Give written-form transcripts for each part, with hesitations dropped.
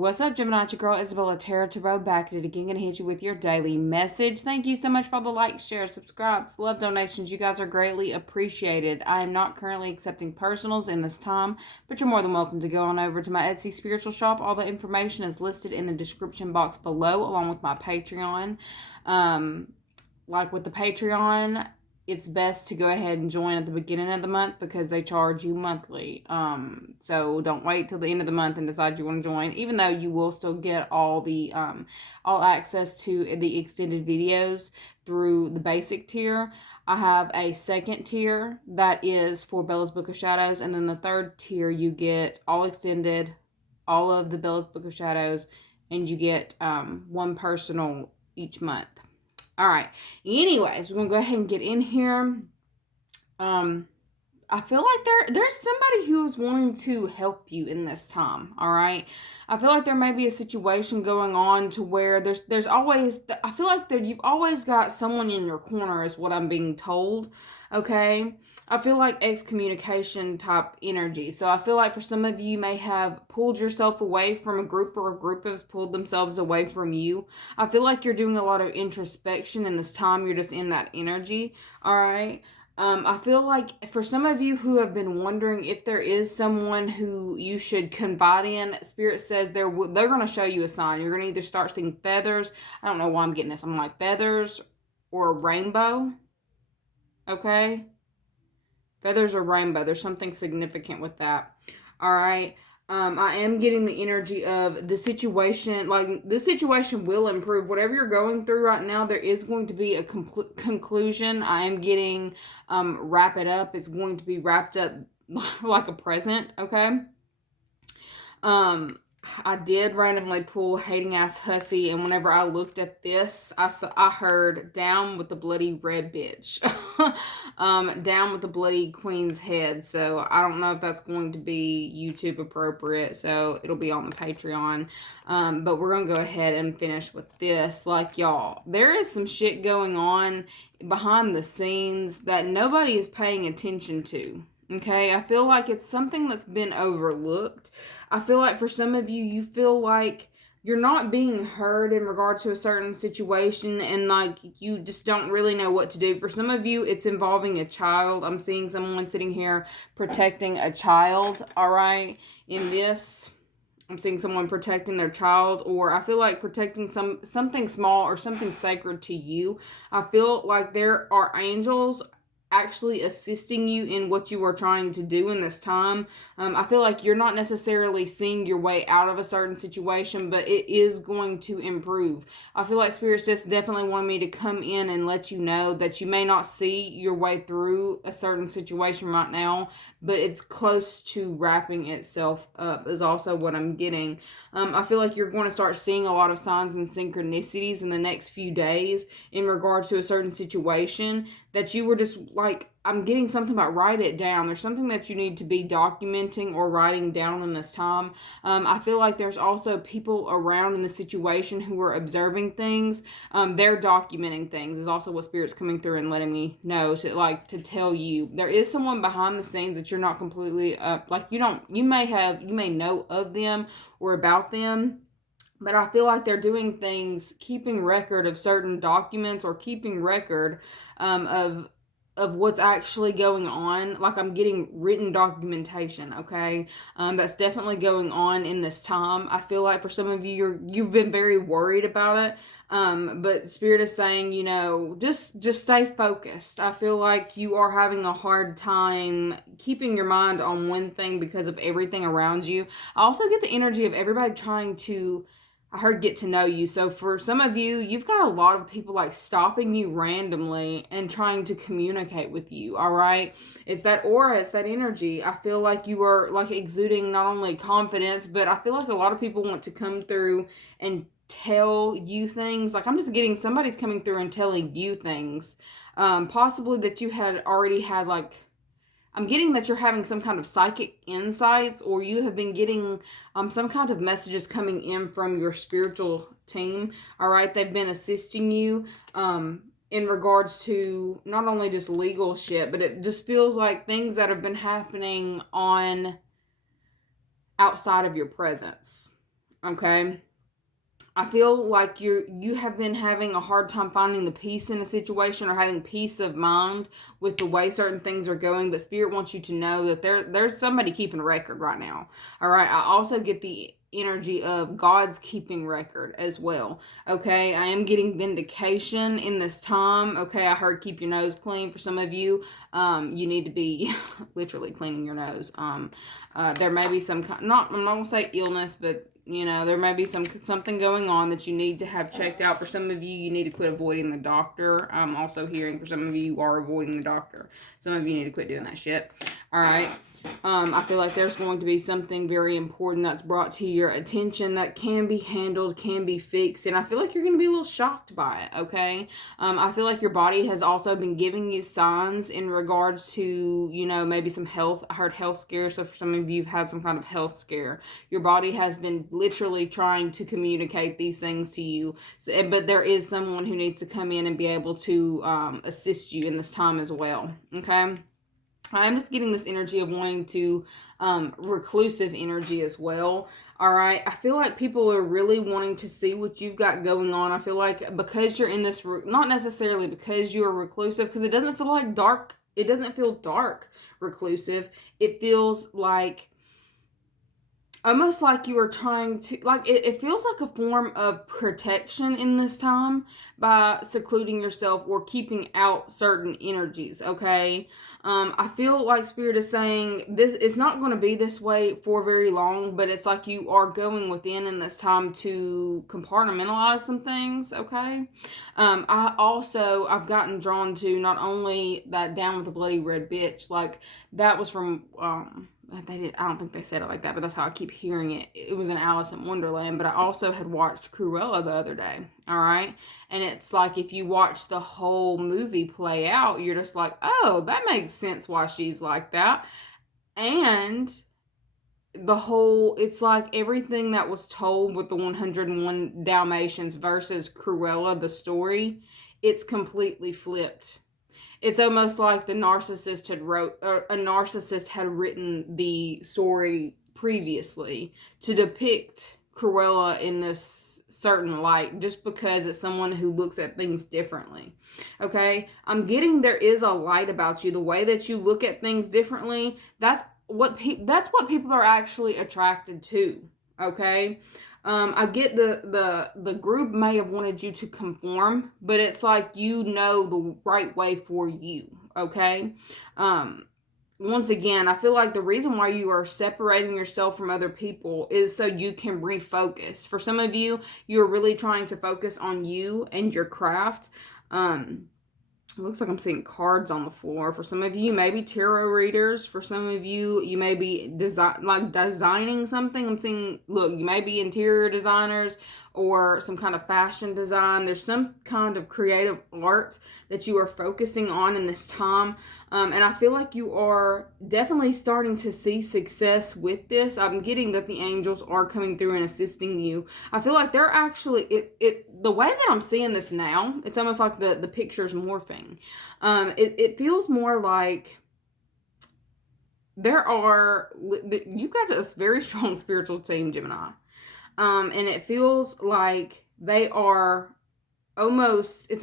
What's up, Gemini? It's your girl, Isabellataratarot, back at it again. Gonna hit you with your daily message. Thank you so much for all the likes, shares, subscribes, love donations. You guys are greatly appreciated. I am not currently accepting personals in this time, but you're more than welcome to go on over to my Etsy spiritual shop. All the information is listed in the description box below, along with my Patreon. Like with the Patreon, it's best to go ahead and join at the beginning of the month because they charge you monthly. So don't wait till the end of the month and decide you want to join, even though you will still get all the all access to the extended videos through the basic tier. I have a second tier that is for Bella's Book of Shadows, and then the third tier you get all extended, all of the Bella's Book of Shadows, and you get one personal each month. All right. Anyways, we're gonna go ahead and get in here. I feel like there's somebody who is wanting to help you in this time. All right. I feel like there may be a situation going on to where there's always, I feel like that you've always got someone in your corner is what I'm being told. Okay. I feel like excommunication type energy. So I feel like for some of you, you may have pulled yourself away from a group, or a group has pulled themselves away from you. I feel like you're doing a lot of introspection in this time. You're just in that energy. All right. I feel like for some of you who have been wondering if there is someone who you should confide in, Spirit says they're going to show you a sign. You're going to either start seeing feathers. I don't know why I'm getting this. I'm like feathers or a rainbow. Okay? Feathers or rainbow. There's something significant with that. All right? I am getting the energy of the situation. Like, this situation will improve. Whatever you're going through right now, there is going to be a conclusion. I am getting wrap it up. It's going to be wrapped up like a present, okay? I did randomly pull Hating Ass Hussy, and whenever I looked at this, I heard down with the bloody red bitch. Down with the bloody queen's head. So I don't know if that's going to be YouTube appropriate, so it'll be on the Patreon. But we're going to go ahead and finish with this. Like, y'all, there is some shit going on behind the scenes that nobody is paying attention to. Okay, I feel like it's something that's been overlooked. I feel like for some of you, you feel like you're not being heard in regard to a certain situation, and like you just don't really know what to do. For some of you, it's involving a child. I'm seeing someone sitting here protecting a child, all right, in this. I'm seeing someone protecting their child, or I feel like protecting something small or something sacred to you. I feel like there are angels actually assisting you in what you are trying to do in this time. I feel like you're not necessarily seeing your way out of a certain situation, but it is going to improve. I feel like Spirit's just definitely wanting me to come in and let you know that you may not see your way through a certain situation right now, but it's close to wrapping itself up is also what I'm getting. I feel like you're going to start seeing a lot of signs and synchronicities in the next few days in regard to a certain situation that you were just like, I'm getting something about write it down. There's something that you need to be documenting or writing down in this time. I feel like there's also people around in the situation who are observing things. They're documenting things is also what Spirit's coming through and letting me know to tell you. There is someone behind the scenes that you're not completely you may know of them or about them. But I feel like they're doing things, keeping record of certain documents or keeping record of what's actually going on. Like, I'm getting written documentation, okay? That's definitely going on in this time. I feel like for some of you, you've been very worried about it. But Spirit is saying, just stay focused. I feel like you are having a hard time keeping your mind on one thing because of everything around you. I also get the energy of everybody trying to, I heard, get to know you. So for some of you, you've got a lot of people like stopping you randomly and trying to communicate with you, all right? It's that aura, it's that energy. I feel like you are like exuding not only confidence, but I feel like a lot of people want to come through and tell you things. Like, I'm just getting somebody's coming through and telling you things. Possibly that you had already had like, I'm getting that you're having some kind of psychic insights, or you have been getting some kind of messages coming in from your spiritual team. All right. They've been assisting you in regards to not only just legal shit, but it just feels like things that have been happening on outside of your presence. Okay. I feel like you have been having a hard time finding the peace in a situation, or having peace of mind with the way certain things are going, but Spirit wants you to know that there's somebody keeping a record right now. All right. I also get the energy of God's keeping record as well. Okay. I am getting vindication in this time. Okay. I heard keep your nose clean for some of you. You need to be literally cleaning your nose. There may be some I'm not going to say illness, but there may be something going on that you need to have checked out. For some of you, you need to quit avoiding the doctor. I'm also hearing for some of you, you are avoiding the doctor. Some of you need to quit doing that shit. All right. I feel like there's going to be something very important that's brought to your attention that can be handled, can be fixed, and I feel like you're going to be a little shocked by it, okay? I feel like your body has also been giving you signs in regards to, maybe some health. I heard health scare, so for some of you, you've had some kind of health scare. Your body has been literally trying to communicate these things to you, but there is someone who needs to come in and be able to assist you in this time as well, okay? I'm just getting this energy of wanting to, reclusive energy as well. All right. I feel like people are really wanting to see what you've got going on. I feel like because you're in this, not necessarily because you're reclusive, because it doesn't feel like dark. It doesn't feel dark reclusive. It feels like, almost like you are trying to, like, it feels like a form of protection in this time by secluding yourself or keeping out certain energies, okay? I feel like Spirit is saying this is not going to be this way for very long, but it's like you are going within in this time to compartmentalize some things, okay? I've gotten drawn to not only that Down with the Bloody Red Bitch, like, that was from, I don't think they said it like that, but that's how I keep hearing it. It was in Alice in Wonderland, but I also had watched Cruella the other day, all right? And it's like if you watch the whole movie play out, you're just like, oh, that makes sense why she's like that. And it's like everything that was told with the 101 Dalmatians versus Cruella, the story, it's completely flipped. It's almost like a narcissist had written the story previously to depict Cruella in this certain light, just because it's someone who looks at things differently. Okay? I'm getting there is a light about you. The way that you look at things differently, that's what people are actually attracted to. Okay? I get the group may have wanted you to conform, but it's like the right way for you, okay? Once again, I feel like the reason why you are separating yourself from other people is so you can refocus. For some of you, you're really trying to focus on you and your craft. It looks like I'm seeing cards on the floor. For some of you, maybe tarot readers. For some of you, you may be designing something. I'm seeing, look, you may be interior designers or some kind of fashion design. There's some kind of creative art that you are focusing on in this time. And I feel like you are definitely starting to see success with this. I'm getting that the angels are coming through and assisting you. I feel like they're actually, the way that I'm seeing this now, it's almost like the picture's morphing. It feels more like you've got a very strong spiritual team, Gemini. And it feels like it's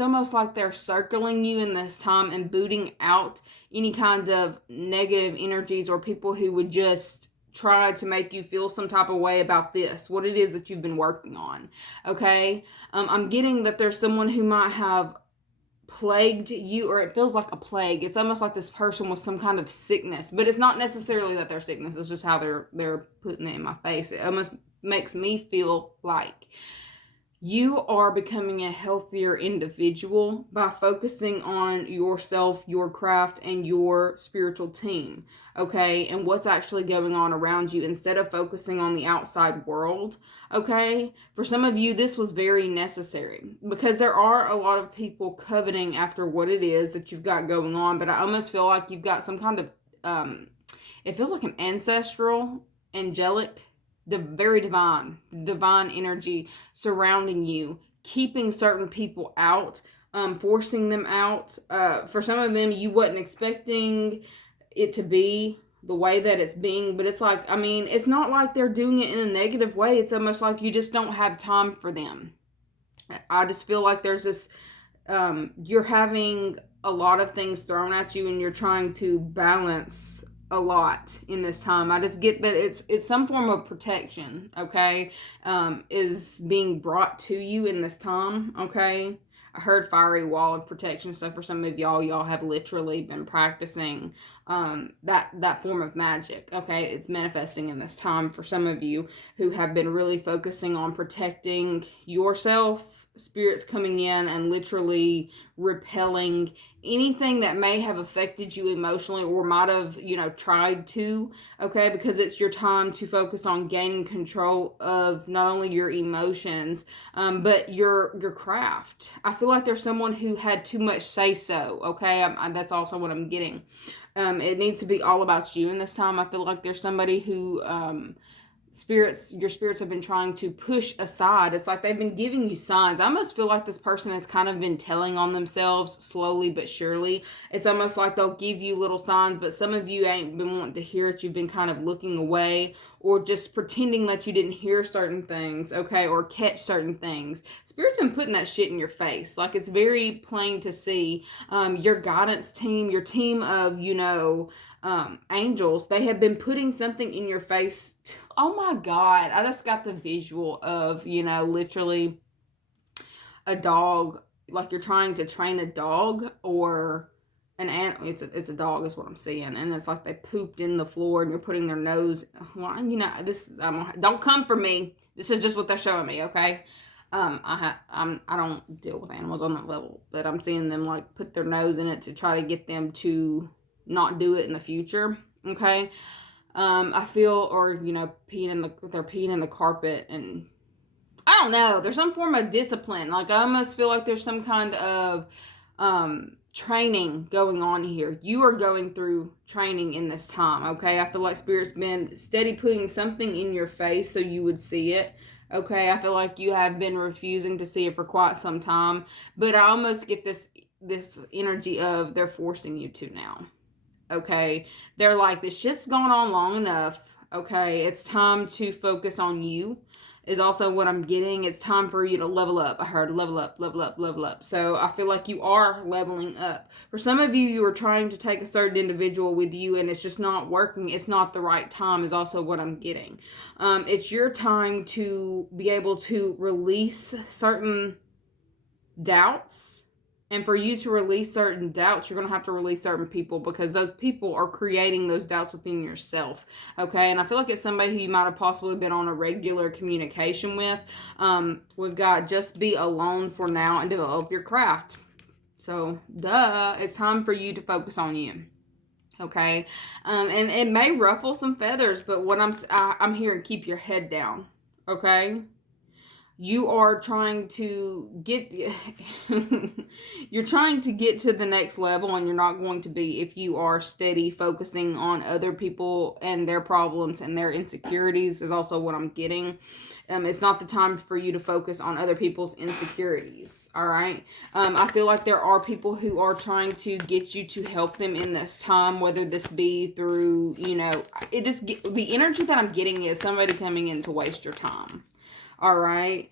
almost like they're circling you in this time and booting out any kind of negative energies or people who would just try to make you feel some type of way about what it is that you've been working on. Okay? I'm getting that there's someone who might have plagued you, or it feels like a plague. It's almost like this person was some kind of sickness, but it's not necessarily that they're sickness. It's just how they're putting it in my face. It almost makes me feel like you are becoming a healthier individual by focusing on yourself, your craft, and your spiritual team, okay? And what's actually going on around you instead of focusing on the outside world, okay? For some of you, this was very necessary because there are a lot of people coveting after what it is that you've got going on, but I almost feel like you've got some kind of, it feels like an ancestral, angelic, very divine energy surrounding you, keeping certain people out, forcing them out. For some of them, you wasn't expecting it to be the way that it's being, but it's like, I mean, it's not like they're doing it in a negative way. It's almost like you just don't have time for them. I just feel like there's this, you're having a lot of things thrown at you and you're trying to balance a lot in this time. I just get that it's some form of protection, okay, is being brought to you in this time, okay. I heard fiery wall of protection. So for some of y'all have literally been practicing that form of magic. Okay, it's manifesting in this time for some of you who have been really focusing on protecting yourself. Spirits coming in and literally repelling anything that may have affected you emotionally or might have, tried to, okay, because it's your time to focus on gaining control of not only your emotions, but your craft. I feel like there's someone who had too much say so, okay. That's also what I'm getting. It needs to be all about you in this time. I feel like there's somebody who your spirits have been trying to push aside. It's like they've been giving you signs. I almost feel like this person has kind of been telling on themselves slowly but surely. It's almost like they'll give you little signs, but some of you ain't been wanting to hear it. You've been kind of looking away or just pretending that you didn't hear certain things, okay, or catch certain things. Spirit's been putting that shit in your face. Like, it's very plain to see. Your guidance team, your team of, angels, they have been putting something in your face. Oh my God, I just got the visual of, literally a dog, like you're trying to train a dog or an animal. It's a dog is what I'm seeing, and it's like they pooped in the floor and you're putting their nose, well, this, don't come for me. This is just what they're showing me, okay? I don't deal with animals on that level, but I'm seeing them like put their nose in it to try to get them to not do it in the future, okay? I feel, or they're peeing in the carpet, and I don't know, there's some form of discipline. Like, I almost feel like there's some kind of training going on here. You are going through training in this time, okay? I feel like Spirit's been steady putting something in your face so you would see it, okay? I feel like you have been refusing to see it for quite some time, but I almost get this energy of they're forcing you to now. Okay, they're like, this shit's gone on long enough. Okay, it's time to focus on you is also what I'm getting. It's time for you to level up. I heard level up, level up, level up. So I feel like you are leveling up. For some of you, you are trying to take a certain individual with you and it's just not working. It's not the right time is also what I'm getting. It's your time to be able to release certain doubts. And for you to release certain doubts, you're going to have to release certain people because those people are creating those doubts within yourself. Okay. And I feel like it's somebody who you might have possibly been on a regular communication with. We've got just be alone for now and develop your craft. So, it's time for you to focus on you. Okay. And it may ruffle some feathers, but what I'm hearing, keep your head down. Okay. You are trying to get you're trying to get to the next level, and you're not going to be if you are steady focusing on other people and their problems and their insecurities is also what I'm getting. It's not the time for you to focus on other people's insecurities. All right. I feel like there are people who are trying to get you to help them in this time, whether this be through, the energy that I'm getting is somebody coming in to waste your time. All right.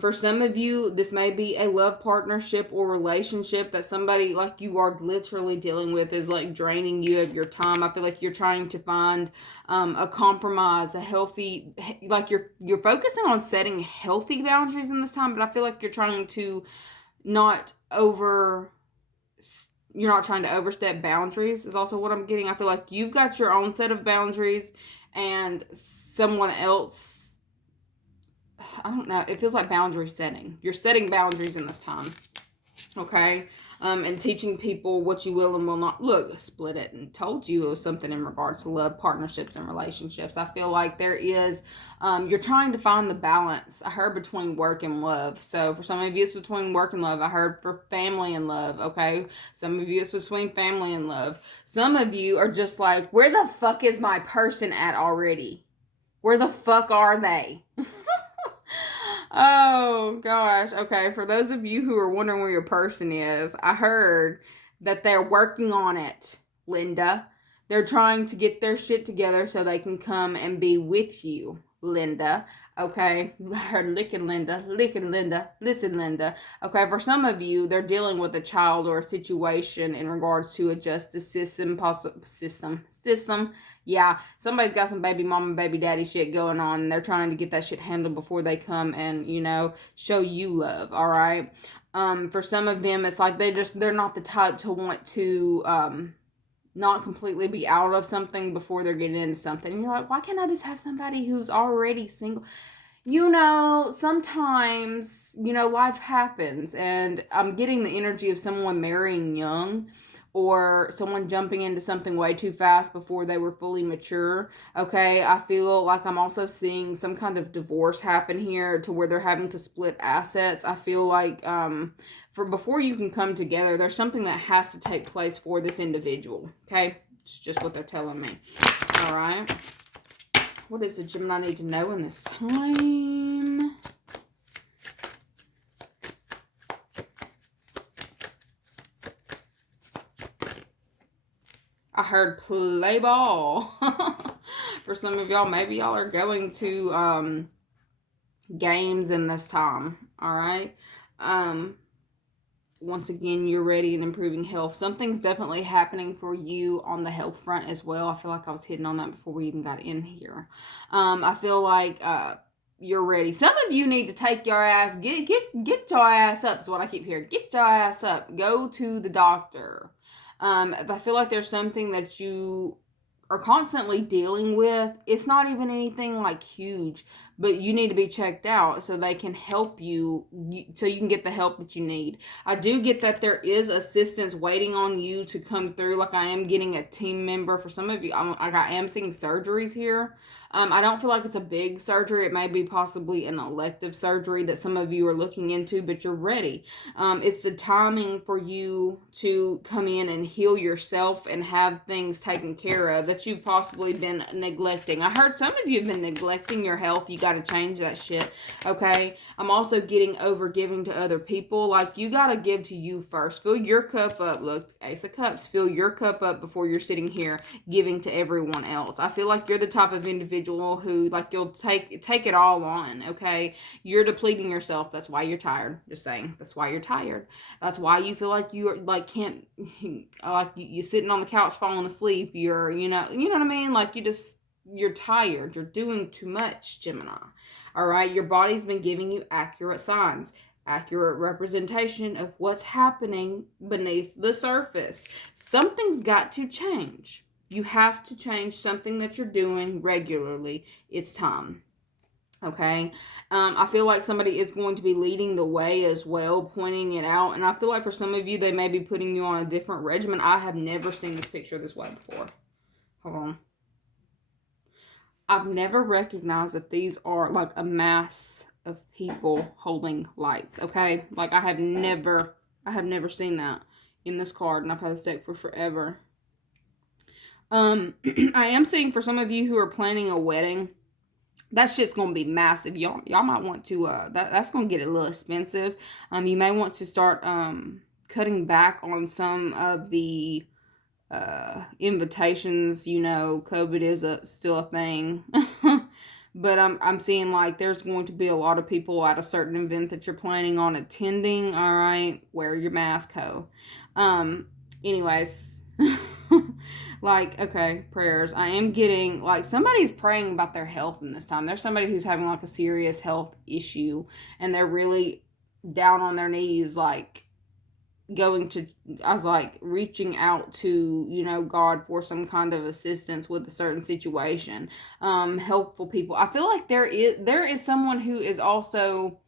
For some of you, this may be a love partnership or relationship that somebody like you are literally dealing with is like draining you of your time. I feel like you're trying to find a compromise, a healthy, like you're focusing on setting healthy boundaries in this time, but I feel like you're trying to you're not trying to overstep boundaries is also what I'm getting. I feel like you've got your own set of boundaries and someone else, I don't know. It feels like boundary setting. You're setting boundaries in this time. Okay? And teaching people what you will and will not. Look, split it and told you it was something in regards to love, partnerships, and relationships. I feel like there is, you're trying to find the balance. I heard between work and love. So for some of you, it's between work and love. I heard for family and love. Okay? Some of you, it's between family and love. Some of you are just like, where the fuck is my person at already? Where the fuck are they? Oh, gosh. Okay, for those of you who are wondering where your person is, I heard that they're working on it, Linda. They're trying to get their shit together so they can come and be with you, Linda. Okay, her licking Linda, listen, Linda. Okay, for some of you, they're dealing with a child or a situation in regards to a justice system. Yeah, somebody's got some baby mama, baby daddy shit going on, and they're trying to get that shit handled before they come and, show you love, all right? For some of them, it's like they're not the type to want to, not completely be out of something before they're getting into something. And you're like, why can't I just have somebody who's already single? Sometimes, life happens, and I'm getting the energy of someone marrying young or someone jumping into something way too fast before they were fully mature. Okay, I feel like I'm also seeing some kind of divorce happen here to where they're having to split assets. I feel like for before you can come together, there's something that has to take place for this individual. Okay, it's just what they're telling me. All right. What does the Gemini need to know in this time? I heard play ball. For some of y'all, maybe y'all are going to games in this time. All right. Once again, you're ready and improving health. Something's definitely happening for you on the health front as well. I feel like I was hitting on that before we even got in here. I feel like you're ready. Some of you need to take your ass, get your ass up is what I keep hearing. Get your ass up. Go to the doctor. I feel like there's something that you are constantly dealing with. It's not even anything like huge, but you need to be checked out so they can help you, so you can get the help that you need. I do get that there is assistance waiting on you to come through. Like I am getting a team member for some of you. I am seeing surgeries here. I don't feel like it's a big surgery. It may be possibly an elective surgery that some of you are looking into, but you're ready. It's the timing for you to come in and heal yourself and have things taken care of that you've possibly been neglecting. I heard some of you have been neglecting your health. You got to change that shit, okay? I'm also getting over giving to other people. Like, you got to give to you first. Fill your cup up. Look, Ace of Cups. Fill your cup up before you're sitting here giving to everyone else. I feel like you're the type of individual who, like, you'll take it all on, okay? You're depleting yourself. That's why you're tired. Just saying. That's why you're tired. That's why you feel like you like can't, like you sitting on the couch falling asleep. You're, you know what I mean? Like you're tired. You're doing too much, Gemini. All right. Your body's been giving you accurate signs, accurate representation of what's happening beneath the surface. Something's got to change. You have to change something that you're doing regularly. It's time. Okay. I feel like somebody is going to be leading the way as well, pointing it out. And I feel like for some of you, they may be putting you on a different regimen. I have never seen this picture this way before. Hold on. I've never recognized that these are like a mass of people holding lights. Okay. Like I have never seen that in this card, and I've had this deck for forever. I am seeing for some of you who are planning a wedding, that shit's gonna be massive. Y'all might want to that's gonna get a little expensive. You may want to start cutting back on some of the invitations. COVID is still a thing. But I'm seeing like there's going to be a lot of people at a certain event that you're planning on attending. All right, wear your mask, ho. Anyways. Like, okay, prayers. I am getting, like, somebody's praying about their health in this time. There's somebody who's having, like, a serious health issue, and they're really down on their knees, like, reaching out to, God for some kind of assistance with a certain situation. Helpful people. I feel like there is someone who is also...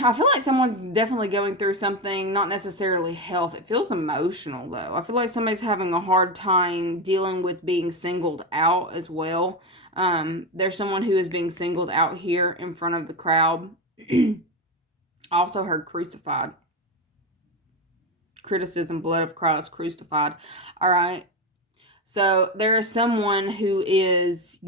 I feel like someone's definitely going through something, not necessarily health. It feels emotional, though. I feel like somebody's having a hard time dealing with being singled out as well. There's someone who is being singled out here in front of the crowd. Also heard crucified. Criticism, blood of Christ, crucified. All right. So there is someone who is,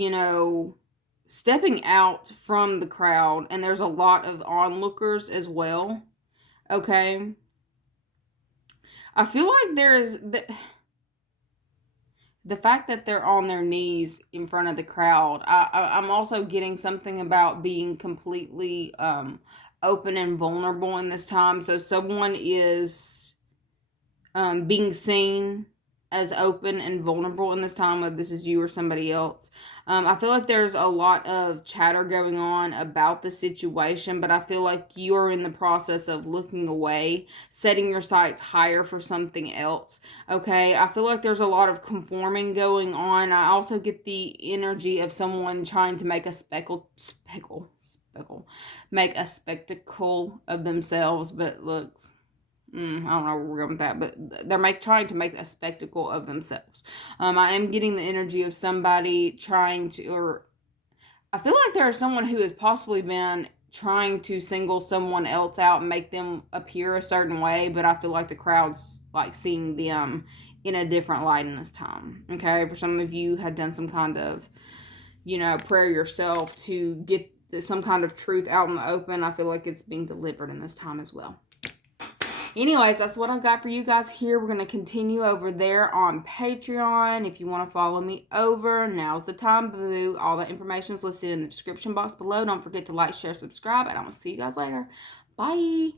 stepping out from the crowd, and there's a lot of onlookers as well. Okay. I feel like the fact that they're on their knees in front of the crowd, I'm also getting something about being completely open and vulnerable in this time. So someone is being seen as open and vulnerable in this time, whether this is you or somebody else. I feel like there's a lot of chatter going on about the situation, but I feel like you're in the process of looking away, setting your sights higher for something else. Okay, I feel like there's a lot of conforming going on. I also get the energy of someone trying to make a make a spectacle of themselves, but looks. I don't know where we're going with that, but they're trying to make a spectacle of themselves. I am getting the energy of somebody trying to, or I feel like there is someone who has possibly been trying to single someone else out and make them appear a certain way, but I feel like the crowd's like seeing them in a different light in this time. Okay, for some of you had done some kind of, prayer yourself to get some kind of truth out in the open. I feel like it's being delivered in this time as well. Anyways, that's what I've got for you guys here. We're going to continue over there on Patreon. If you want to follow me over, now's the time, boo. All that information is listed in the description box below. Don't forget to like, share, subscribe, and I'm going to see you guys later. Bye.